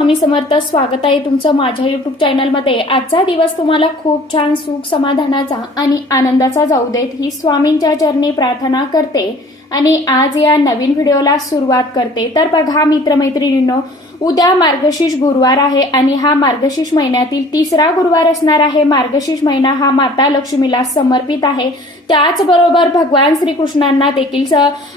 स्वामी समर्थ. स्वागत आहे तुमचं माझ्या युट्यूब चॅनलमध्ये. आजचा दिवस तुम्हाला खूप छान सुख समाधानाचा आणि आनंदाचा जाऊ देत ही स्वामींच्या चरणी प्रार्थना करते आणि आज या नवीन व्हिडिओला सुरुवात करते. तर बघा मित्रमैत्रिणींनो, उद्या मार्गशीर्ष गुरुवार आहे आणि हा मार्गशीर्ष महिन्यातील तिसरा गुरुवार असणार आहे. मार्गशीर्ष महिना हा माता लक्ष्मीला समर्पित आहे. त्याचबरोबर भगवान श्रीकृष्णांना देखील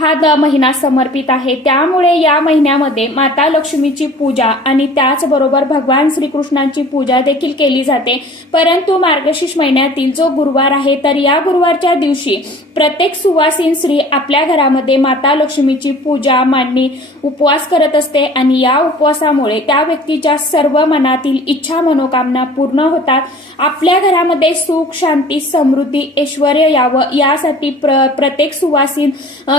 हा महिना समर्पित आहे. त्यामुळे या महिन्यामध्ये माता लक्ष्मीची पूजा आणि त्याचबरोबर भगवान श्रीकृष्णांची पूजा देखील केली जाते. परंतु मार्गशीर्ष महिन्यातील जो गुरुवार आहे तर या गुरुवारच्या दिवशी प्रत्येक सुवासीन स्त्री आपल्या घरामध्ये माता लक्ष्मीची पूजा मांडणी उपवास करत असते आणि या उपवासामुळे त्या व्यक्तीच्या सर्व मनातील इच्छा मनोकामना पूर्ण होतात. आपल्या घरामध्ये सुख शांती समृद्धी ऐश्वर्य यावं यासाठी प्रत्येक सुवासीन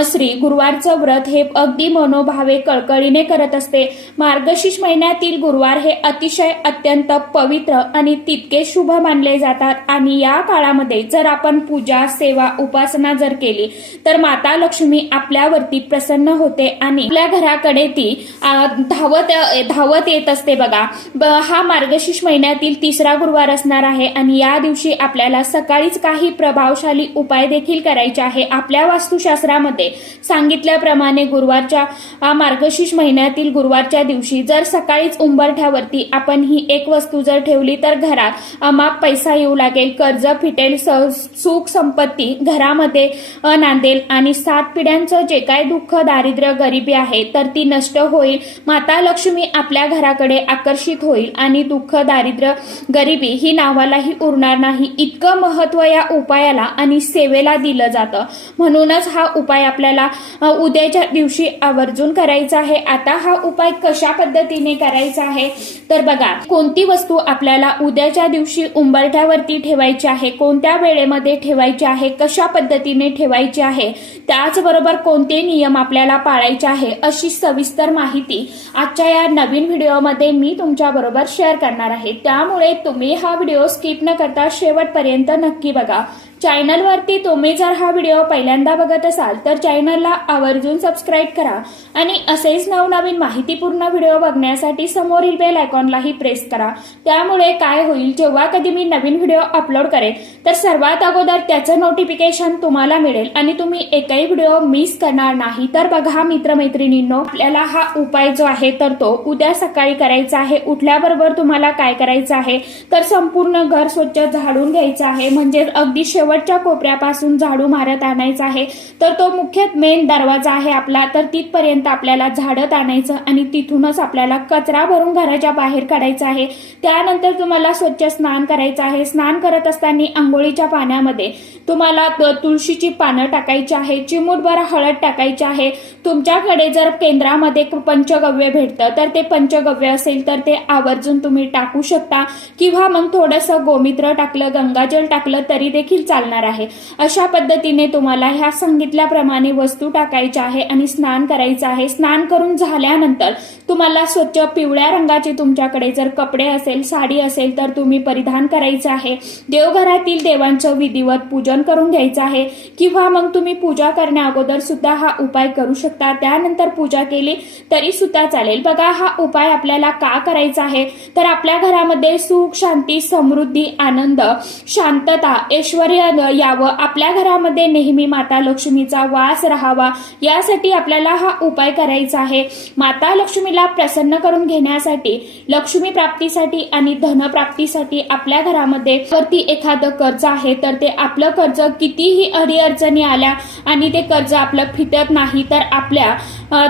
स्त्री गुरुवारचं व्रत हे अगदी मनोभावे कळकळीने करत असते. मार्गशीर्ष महिन्यातील गुरुवार हे अतिशय अत्यंत पवित्र आणि तितके शुभ मानले जातात आणि या काळामध्ये जर आपण पूजा सेवा उपासना जर केली तर माता लक्ष्मी आपल्यावरती प्रसन्न होते आणि आपल्या घराकडे ती धावत येत असते. बघा, हा मार्गशीर्ष महिन्यातील तिसरा गुरुवार असणार आहे आणि या दिवशी आपल्याला सकाळीच काही प्रभावशाली उपाय देखील करायचे आहे. आपल्या वास्तुशास्त्रामध्ये सांगितल्याप्रमाणे गुरुवारच्या मार्गशीर्ष महिन्यातील गुरुवारच्या दिवशी जर सकाळीच उंबरठ्यावरती आपण ही एक वस्तू जर ठेवली तर घरात अमाप पैसा येऊ लागेल, कर्ज फिटेल, सुख संपत्ती घरामध्ये नांदेल आणि 7 पिढ्यांचं जे काय दुःख दारिद्र्य गरिबी आहे तर ती नष्ट होईल. माता लक्ष्मी आपल्या घराकडे आकर्षित होईल आणि दुःख दारिद्र्य गरिबी ही नावालाही उरणार नाही. इतकं महत्व या उपायाला आणि सेवेला दिलं जातं. म्हणूनच हा उपाय आपल्याला उद्याच्या दिवशी आवर्जून करायचा आहे. आता हा उपाय कशा पद्धतीने करायचा आहे तर बघा, कोणती वस्तू आपल्याला उद्याच्या दिवशी उंबरठ्यावरती ठेवायची आहे, कोणत्या वेळेमध्ये ठेवायची आहे, कशा पद्धतीने ठेवायची आहे, त्याचबरोबर कोणते नियम आपल्याला पाळायचे आहे अशी सविस्तर माहिती आजच्या या नवीन व्हिडिओमध्ये मी तुमच्या बरोबर शेअर करणार आहे. त्यामुळे तुम्ही हा व्हिडिओ स्किप न करता शेवटपर्यंत नक्की बघा. चॅनलवरती तुम्ही जर हा व्हिडिओ पहिल्यांदा बघत असाल तर चॅनलला आवर्जून सबस्क्राईब करा आणि असेच नवनवीन माहितीपूर्ण व्हिडिओ बघण्यासाठी समोरील बेल आयकॉनलाही प्रेस करा. त्यामुळे काय होईल, जेव्हा कधी मी नवीन व्हिडिओ अपलोड करेन तर सर्वात अगोदर त्याचं नोटिफिकेशन तुम्हाला मिळेल आणि तुम्ही एकही व्हिडिओ मिस करणार नाही. तर बघा मित्रमैत्रिणींनो, आपल्याला हा उपाय जो आहे तर तो उद्या सकाळी करायचा आहे. उठल्याबरोबर तुम्हाला काय करायचं आहे तर संपूर्ण घर स्वच्छ झाडून घ्यायचं आहे. म्हणजे अगदी शेवटच्या कोपऱ्यापासून झाडू मारत आणायचा आहे. तर तो मुख्य मेन दरवाजा आहे आपला, तर तिथपर्यंत आपल्याला झाडत आणायचं आणि तिथूनच आपल्याला कचरा भरून घराच्या बाहेर काढायचा आहे. त्यानंतर तुम्हाला स्वच्छ स्नान करायचं आहे. स्नान करत असताना आंघोळीच्या पाण्यामध्ये तुम्हाला तुळशीची पानं टाकायची आहे, चिमूटभर हळद टाकायची आहे. तुमच्याकडे जर केंद्रामध्ये पंचगव्य भेटतं तर ते पंचगव्य असेल तर ते आवर्जून तुम्ही टाकू शकता किंवा मग थोडंसं गोमित्र टाकलं, गंगाजल टाकलं तरी देखील चालणार आहे. अशा पद्धतीने तुम्हाला ह्या सांगितल्याप्रमाणे वस्तू टाकायच्या आहे आणि स्नान करायचं आहे. स्नान करून झाल्यानंतर तुम्हाला स्वच्छ पिवळ्या रंगाचे तुमच्याकडे जर कपडे असेल, साडी असेल तर तुम्ही परिधान करायचं आहे. देवघरातील देवांचं विधिवत पूजन करून घ्यायचं आहे किंवा मग तुम्ही पूजा करण्या अगोदर सुद्धा हा उपाय करू शकता. त्यानंतर पूजा केली तरी सुद्धा चालेल. बघा, हा उपाय आपल्याला का करायचा आहे तर आपल्या घरामध्ये सुख शांती समृद्धी आनंद शांतता ऐश्वर्य यावं, आपल्या घरामध्ये नेहमी माता लक्ष्मीचा वास राहावा यासाठी आपल्याला हा उपाय करायचा आहे. माता लक्ष्मीला प्रसन्न करून घेण्यासाठी, लक्ष्मी प्राप्तीसाठी आणि धनप्राप्तीसाठी आपल्या घरामध्ये वरती एखादं कर्ज आहे तर ते आपलं कर्ज कितीही अडीअडचणी आल्या आणि ते कर्ज आपलं फिटत नाही तर आपल्या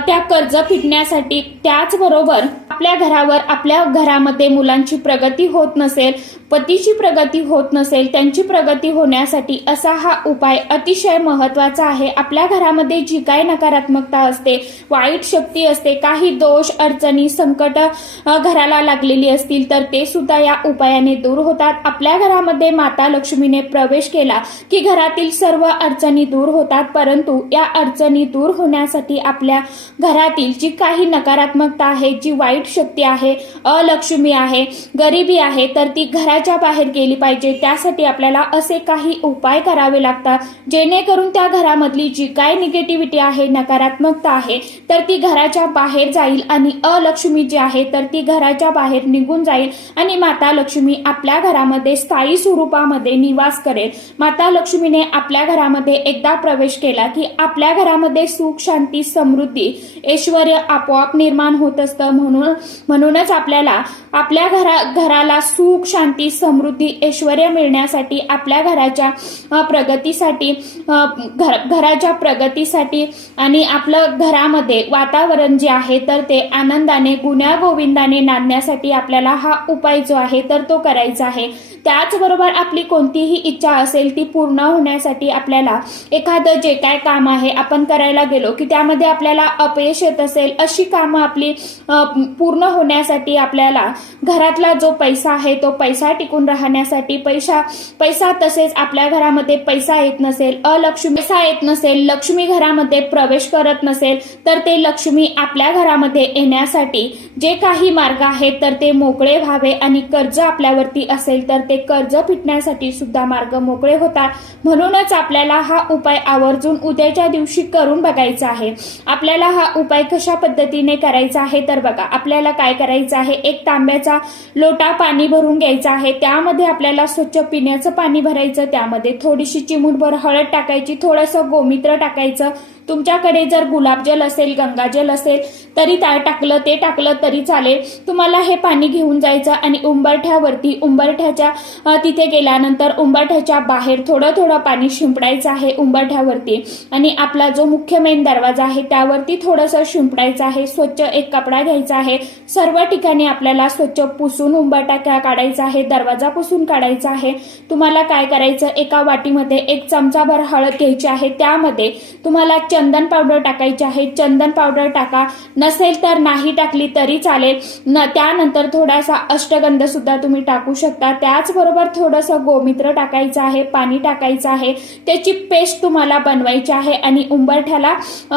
त्या कर्ज फिटण्यासाठी, त्याचबरोबर आपल्या घरामध्ये मुलांची प्रगती होत नसेल, पतीची प्रगती होत नसेल, त्यांची प्रगती होण्यासाठी असा हा उपाय अतिशय महत्वाचा आहे. आपल्या घरामध्ये जी काही नकारात्मकता असते, वाईट शक्ती असते, काही दोष अडचणी संकट घराला लागलेली असतील तर ते सुद्धा या उपायाने दूर होतात. आपल्या घरामध्ये माता लक्ष्मीने प्रवेश केला की घरातील सर्व अडचणी दूर होतात. परंतु या अडचणी दूर होण्यासाठी आपल्या घरातील जी काही नकारात्मकता आहे, जी वाईट शक्ती आहे, अलक्ष्मी आहे, गरिबी आहे, तर ती घराच्या बाहेर गेली पाहिजे. त्यासाठी आपल्याला असे काही उपाय करावे लागतात जेणेकरून त्या घरामधली जी काय निगेटिव्हिटी आहे, नकारात्मकता आहे, तर ती घराच्या बाहेर जाईल आणि अलक्ष्मी जी आहे तर ती घराच्या बाहेर निघून जाईल आणि माता लक्ष्मी आपल्या घरामध्ये स्थायी स्वरूपामध्ये निवास करेल. माता लक्ष्मीने आपल्या घरामध्ये एकदा प्रवेश केला की आपल्या घरामध्ये सुख, शांती, समृद्धी, ऐश्वर्य आपोआप निर्माण होत असतं. म्हणूनच आपल्याला आपल्या घराला सुख, शांती, समृद्धी, ऐश्वर्य मिळण्यासाठी, आपल्या घराच्या प्रगतीसाठी आणि आपलं घरामध्ये वातावरण जे आहे तर ते आनंदाने, गुण्यागोविंदाने नांदण्यासाठी आपल्याला हा उपाय जो आहे तर तो करायचा आहे. त्याचबरोबर आपली कोणतीही इच्छा असेल ती पूर्ण होण्यासाठी आपल्याला एखादं जे काय काम आहे आपण करायला गेलो की त्यामध्ये आपल्याला अपयश येत असेल, अशी कामं आपली पूर्ण होण्यासाठी आपल्याला घरातला जो पैसा आहे तो पैसा टिकून राहण्यासाठी, पैसा तसेच आपल्या घरामध्ये पैसा येत नसेल, पैसा येत नसेल, लक्ष्मी घरामध्ये प्रवेश करत नसेल, तर ते लक्ष्मी आपल्या घरामध्ये येण्यासाठी जे काही मार्ग आहेत तर ते मोकळे व्हावे आणि कर्ज आपल्यावरती असेल तर ते कर्ज फिटण्यासाठी सुद्धा मार्ग मोकळे होतात. म्हणूनच आपल्याला हा उपाय आवर्जून उद्याच्या दिवशी करून बघायचा आहे. आपल्याला हा उपाय कशा पद्धतीने करायचा आहे तर बघा, आपल्याला काय करायचं आहे, एक तांब्याचा लोटा पाणी भरून घ्यायचा आहे. त्यामध्ये आपल्याला स्वच्छ पिण्याचं पाणी भरायचं, त्यामध्ये थोडीशी चिमूटभर हळद टाकायची, थोडंसं गोमित्र टाकायचं. तुमच्याकडे जर गुलाबजल असेल, गंगाजल असेल तरी ते टाकलं तरी चालेल. तुम्हाला हे पाणी घेऊन जायचं आणि उंबरठ्याच्या तिथे गेल्यानंतर उंबरठ्याच्या बाहेर थोडं थोडं पाणी शिंपडायचं आहे उंबरठ्यावरती आणि आपला जो मुख्य मेन दरवाजा आहे त्यावरती थोडंसं शिंपडायचं आहे. स्वच्छ एक कपडा घ्यायचा आहे, सर्व ठिकाणी आपल्याला स्वच्छ पुसून उंबरठा काढायचा आहे, दरवाजा पुसून काढायचा आहे. तुम्हाला काय करायचं, एका वाटीमध्ये 1 चमचाभर हळद घ्यायची आहे, त्यामध्ये तुम्हाला चंदन पावडर टाकायची आहे. चंदन पावडर टाका, नसेल तर नाही टाकली तरी चालेल. त्यानंतर थोडासा अष्टगंध सुद्धा तुम्ही टाकू शकता. त्याचबरोबर थोडंसं गोमित्र टाकायचं आहे, पाणी टाकायचं आहे. त्याची पेस्ट तुम्हाला बनवायची आहे आणि उंबरठ्याला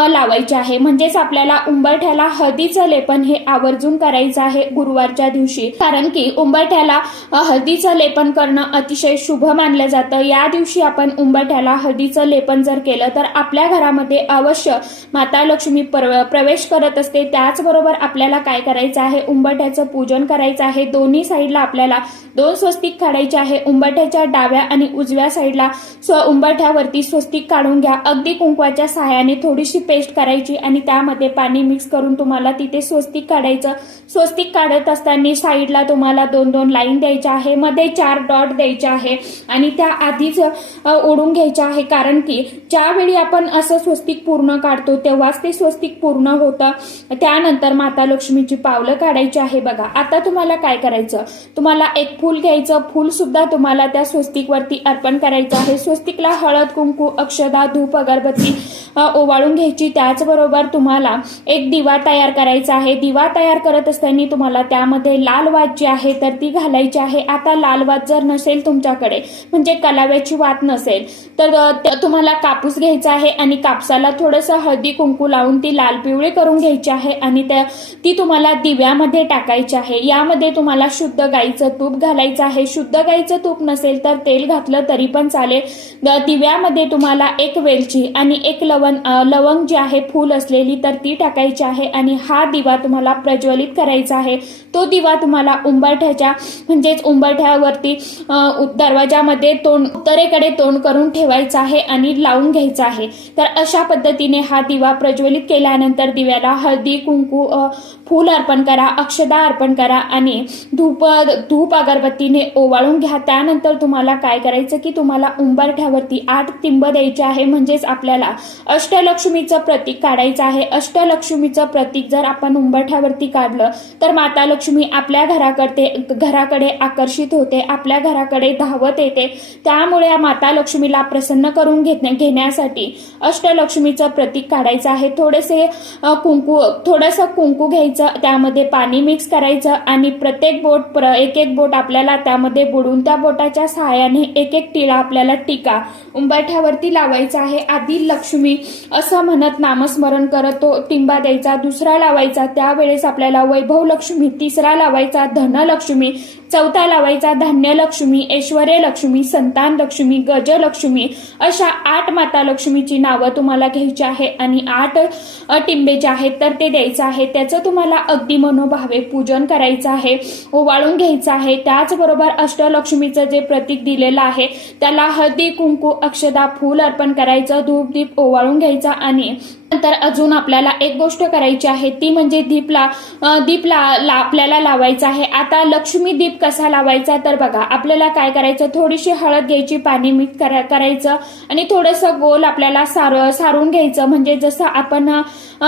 लावायची आहे. म्हणजेच आपल्याला उंबरठ्याला हळदीचं लेपन हे आवर्जून करायचं आहे गुरुवारच्या दिवशी, कारण की उंबरठ्याला हळदीचं लेपन करणं अतिशय शुभ मानलं जातं. या दिवशी आपण उंबरठ्याला हळदीचं लेपन जर केलं तर आपल्या घरामध्ये अवश्य माता लक्ष्मी प्रवेश करत असते. त्याचबरोबर आपल्याला काय करायचं आहे, उंबरठ्याचं पूजन करायचं आहे. दोन्ही साईडला आपल्याला 2 स्वस्तिक काढायचे आहे. उंबरठ्याच्या डाव्या आणि उजव्या साईडला उंबरठ्यावरती स्वस्तिक काढून घ्या. अगदी कुंकवाच्या सहाय्याने थोडीशी पेस्ट करायची आणि त्यामध्ये पाणी मिक्स करून तुम्हाला तिथे स्वस्तिक काढायचं. स्वस्तिक काढत असताना साईडला तुम्हाला 2-2 लाईन द्यायच्या आहे, मध्ये 4 डॉट द्यायचे आहे आणि त्या आधीच ओढून घ्यायच्या आहे, कारण की ज्यावेळी आपण असं स्वस्तिक पूर्ण काढतो तेव्हाच ते स्वस्तिक पूर्ण होतं. त्यानंतर माता लक्ष्मीची पावलं काढायची आहे. बघा, आता तुम्हाला काय करायचं, तुम्हाला एक फूल घ्यायचं, फूल सुद्धा तुम्हाला त्या स्वस्तिक वरती अर्पण करायचं आहे. स्वस्तिकला हळद, कुंकू, अक्षदा, धूप, अगरबत्ती ओवाळून घ्यायची. त्याचबरोबर तुम्हाला एक दिवा तयार करायचा आहे. दिवा तयार करत असताना तुम्हाला त्यामध्ये लाल वात जी आहे तर ती घालायची आहे. आता लाल वात जर नसेल तुमच्याकडे, म्हणजे कलाव्याची वात नसेल, तर तुम्हाला कापूस घ्यायचा आहे आणि कापसाला थोडंसं हळदी कुंकू लावून ती लाल पिवळी करून घ्यायची आहे आणि ती तुम्हाला दिव्यामध्ये टाकायची आहे. यामध्ये तुम्हाला शुद्ध गाईचं तूप घालायचं आहे. शुद्ध गाईचं तूप नसेल तर तेल घातलं तरी पण चालेल. दिव्यामध्ये तुम्हाला एक वेलची आणि एक लवंग जी आहे फूल असलेली तर ती टाकायची आहे आणि हा दिवा तुम्हाला प्रज्वलित करायचा आहे. तो दिवा तुम्हाला उंबरठ्यावरती दरवाजामध्ये उत्तरेकडे तोंड करून ठेवायचा आहे आणि लावून घ्यायचा आहे. तर अशा पद्धतीने हा दिवा प्रज्वलित केल्यानंतर दिव्याला हळदी, कुंकू, फूल अर्पण करा, अक्षदा अर्पण करा आणि धूप अगरबत्तीने ओवाळून घ्या. त्यानंतर तुम्हाला काय करायचं की तुम्हाला उंबरठ्यावरती 8 तिंब द्यायचे आहे. म्हणजेच आपल्याला अष्टलक्ष्मीचं प्रतीक काढायचं आहे. अष्टलक्ष्मीचं प्रतीक जर आपण उंबरठ्यावरती काढलं तर माता लक्ष्मी आपल्या घराकडे आकर्षित होते, आपल्या घराकडे धावत येते. त्यामुळे माता लक्ष्मीला प्रसन्न करून घेण्यासाठी अष्टलक्ष्मीचं प्रतीक काढायचं आहे. थोडंसं कुंकू घ्यायचं घ्यायचं, त्यामध्ये पाणी मिक्स करायचं आणि प्रत्येक एक एक बोट आपल्याला त्यामध्ये बुडून त्या बोटाच्या सहाय्याने एक एक टिळा आपल्याला टीका उंबरठ्यावरती लावायचा आहे। आधी लक्ष्मी असं म्हणत नामस्मरण करत तो टिंबा द्यायचा, दुसरा लावायचा त्यावेळेस आपल्याला वैभव लक्ष्मी, तिसरा लावायचा धनलक्ष्मी, चौथा लावायचा धान्य लक्ष्मी, ऐश्वर्य लक्ष्मी, संतान लक्ष्मी, गजलक्ष्मी, अशा 8 माता लक्ष्मीची नावं तुम्हाला घ्यायची आहे आणि 8 टिंबे जे आहेत तर ते द्यायचं आहे। त्याचं तुम्हाला अगदी मनोभावे पूजन करायचं आहे, ओवाळून घ्यायचं आहे। त्याचबरोबर अष्टलक्ष्मीचं जे प्रतीक दिलेलं आहे त्याला हळदी कुंकू अक्षदा फूल अर्पण करायचं, धूप दीप ओवाळून घ्यायचा आणि नंतर अजून आपल्याला एक गोष्ट करायची आहे ती म्हणजे दीपला आपल्याला लावायचा आहे। आता लक्ष्मी दीप कसा लावायचा तर बघा, आपल्याला काय करायचं, थोडीशी हळद घ्यायची, पाणी मिक्स करायचं आणि थोडंसं गोल आपल्याला सारून घ्यायचं, म्हणजे जसं आपण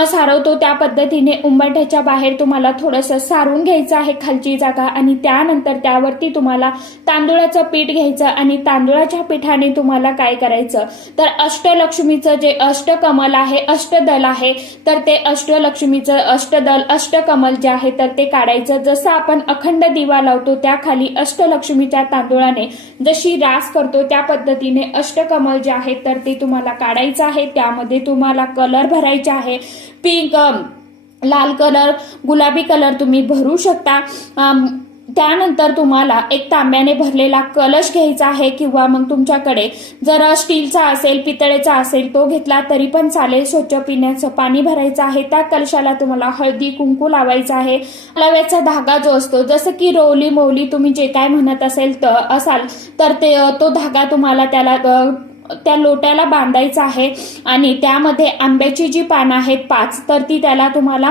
सारवतो त्या पद्धतीने उंबरठ्याच्या बाहेर तुम्हाला थोडंसं सारून घ्यायचं आहे खालची जागा आणि त्यानंतर त्यावरती तुम्हाला तांदूळाचं पीठ घ्यायचं आणि तांदूळाच्या पिठाने तुम्हाला काय करायचं तर अष्टलक्ष्मीचं जे अष्टकमल आहे, अष्टदल आहे तर ते अष्टलक्ष्मीचं अष्टदल अष्टकमल जे आहे तर ते काढायचं। जसं आपण अखंड दिवा लावतो त्या खाली अष्टलक्ष्मीच्या तांदूळाने जशी रास करतो त्या पद्धतीने अष्टकमल जे आहे तर ते तुम्हाला काढायचं आहे। त्यामध्ये तुम्हाला कलर भरायचे आहे, पिंक, लाल कलर, गुलाबी कलर तुम्ही भरू शकता। त्यानंतर तुम्हाला एक तांब्याने भरलेला कलश घ्यायचा आहे किंवा मग तुमच्याकडे जर स्टीलचा असेल, पितळेचा असेल तो घेतला तरी पण चालेल। स्वच्छ पिण्याचं पाणी भरायचं आहे, त्या कलशाला तुम्हाला हळदी कुंकू लावायचं आहे। लावायचा धागा जो असतो, जसं की रोली मोली तुम्ही जे काय म्हणत असाल तर तो धागा तुम्हाला त्या लोट्याला बांधायचा आहे आणि त्यामध्ये आंब्याची जी पानं आहेत 5 तर ती त्याला तुम्हाला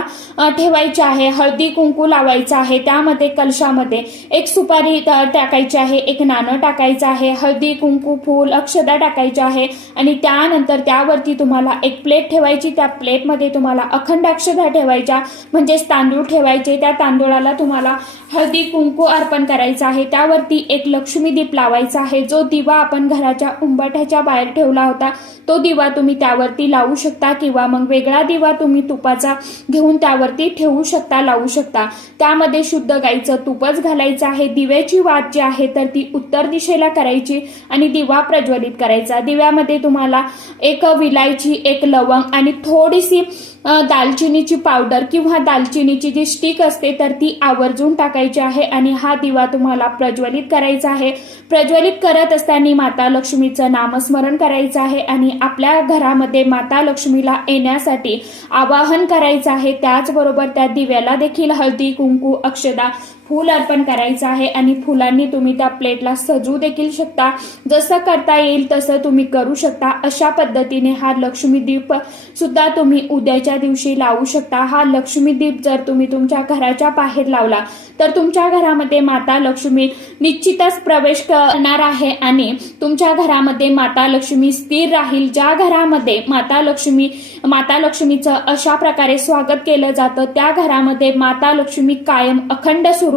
ठेवायची आहे। हळदी कुंकू लावायचं आहे, त्यामध्ये कलशामध्ये एक सुपारी टाकायची आहे, एक नाणं टाकायचं आहे, हळदी कुंकू फूल अक्षदा टाकायची आहे आणि त्यानंतर त्यावरती तुम्हाला एक प्लेट ठेवायची, त्या प्लेटमध्ये तुम्हाला अखंड अक्षदा ठेवायच्या म्हणजेच तांदूळ ठेवायचे, त्या तांदूळाला तुम्हाला हळदी कुंकू अर्पण करायचं आहे। त्यावरती एक लक्ष्मी दीप लावायचा आहे, जो दिवा आपण घराच्या उंबरठ्याच्या बाहेर ठेवला होता तो दिवा तुम्ही त्यावरती लावू शकता किंवा मग वेगळा दिवा तुम्ही तुपाचा घेऊन त्यावरती ठेवू शकता, लावू शकता। त्यामध्ये शुद्ध गाईचं तुपच घालायचं आहे। दिव्याची वात जी आहे तर ती उत्तर दिशेला करायची आणि दिवा प्रज्वलित करायचा। दिव्यामध्ये तुम्हाला एक विलायची, एक लवंग आणि थोडीशी दालचिनीची पावडर किंवा दालचिनीची जी स्टिक असते तर ती आवर्जून टाकायची आहे आणि हा दिवा तुम्हाला प्रज्वलित करायचा आहे। प्रज्वलित करत असताना माता लक्ष्मीचं नामस्मरण करायचं आहे आणि आपल्या घरामध्ये माता लक्ष्मीला येण्यासाठी आवाहन करायचं आहे। त्याचबरोबर त्या दिव्याला देखील हळदी कुंकू अक्षदा फूल अर्पण करायचं आहे आणि फुलांनी तुम्ही त्या प्लेटला सजू देखील शकता। जसं करता येईल तसं तुम्ही करू शकता। अशा पद्धतीने हा लक्ष्मी दीप सुद्धा तुम्ही उद्याच्या दिवशी लावू शकता। हा लक्ष्मी दीप जर तुम्ही तुमच्या घराच्या बाहेर लावला तर तुमच्या घरामध्ये माता लक्ष्मी निश्चितच प्रवेश करणार आहे आणि तुमच्या घरामध्ये माता लक्ष्मी स्थिर राहील। ज्या घरामध्ये माता लक्ष्मीचं अशा प्रकारे स्वागत केलं जातं त्या घरामध्ये माता लक्ष्मी कायम अखंड स्वरूपात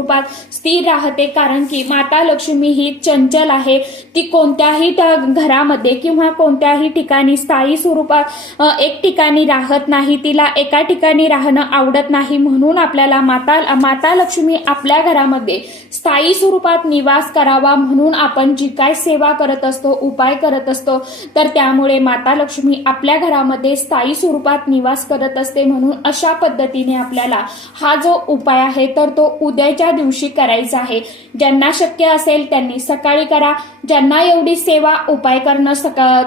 स्थिर राहते, कारण की माता लक्ष्मी ही चंचल आहे। ती कोणत्याही घरामध्ये किंवा कोणत्याही ठिकाणी स्थायी स्वरूपात एक ठिकाणी राहत नाही, तिला एका ठिकाणी राहणं आवडत नाही। म्हणून आपल्याला माता लक्ष्मी आपल्या घरामध्ये स्थायी स्वरूपात निवास करावा म्हणून आपण जी काय सेवा करत असतो, उपाय करत असतो तर त्यामुळे माता लक्ष्मी आपल्या घरामध्ये स्थायी स्वरूपात निवास करत असते। म्हणून अशा पद्धतीने आपल्याला हा जो उपाय आहे तर तो उद्याच्या दिवशी करायचा आहे। ज्यांना शक्य असेल त्यांनी सकाळी करा, ज्यांना एवढी सेवा उपाय करणं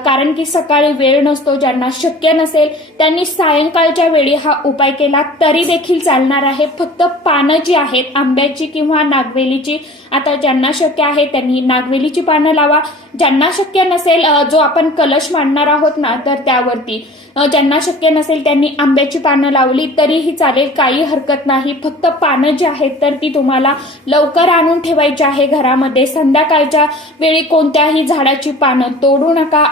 कारण की सकाळी वेळ नसतो, ज्यांना शक्य नसेल त्यांनी सायंकाळच्या वेळी हा उपाय केला तरी देखील चालणार आहे। फक्त पानं जी आहेत आंब्याची किंवा नागवेलीची, आता ज्यांना शक्य आहे त्यांनी नागवेलीची पानं लावा। ज्यांना शक्य नसेल, जो आपण कलश मांडणार आहोत ना तर त्यावरती ज्यांना शक्य नसेल त्यांनी आंब्याची पानं लावली तरीही चालेल, काही हरकत नाही। फक्त पानं जी आहेत तर ती तुम्हाला लवकर आणून ठेवायची आहे घरामध्ये। संध्याकाळच्या वेळी कोणत्याही झाडाची पानं तोडू नका,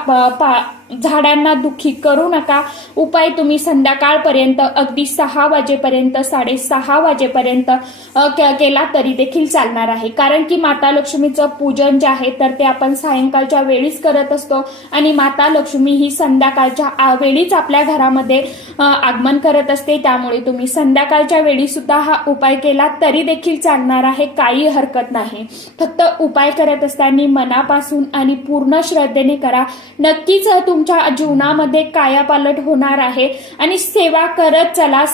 झाडांना दुःखी करू नका. उपाय तुम्ही संध्याकाळपर्यंत अगदी 6 वाजेपर्यंत 6:30 वाजेपर्यंत केला तरी देखील चालणार आहे. कारण की माता लक्ष्मीचं पूजन जे आहे तर ते आपण सायंकाळच्या वेळीच करत असतो आणि माता लक्ष्मी ही संध्याकाळच्या वेळीच आपल्या घरामध्ये आगमन करत असते. त्यामुळे तुम्ही संध्याकाळच्या वेळी सुद्धा हा उपाय केला तरी देखील चालणार आहे, काही हरकत नाही. फक्त उपाय करत असताना मनापासून आणि पूर्ण श्रद्धेने करा. नक्कीच तुमच्या जीवनामध्ये कायापालट होणार आहे. आणि सेवा करत चला.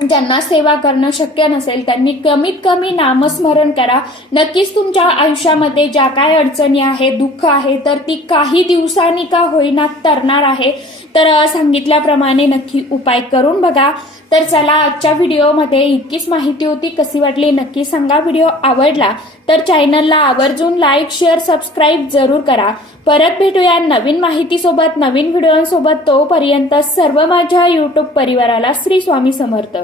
ज्यांना सेवा करणं शक्य नसेल त्यांनी कमीत कमी नामस्मरण करा. नक्कीच तुमच्या आयुष्यामध्ये ज्या काय अडचणी आहे, दुःख आहे, तर ती काही दिवसांनी का होईना तरणार आहे. तर सांगितल्याप्रमाणे नक्की उपाय करून बघा. तर चला, आजच्या व्हिडिओमध्ये इतकीच माहिती होती. कशी वाटली नक्की सांगा. व्हिडिओ आवडला तर चॅनलला आवर्जून लाईक, शेअर, सबस्क्राईब जरूर करा. परत भेटूया नवीन माहितीसोबत, नवीन व्हिडिओसोबत. तोपर्यंत सर्व माझ्या युट्यूब परिवाराला श्री स्वामी समर्थ.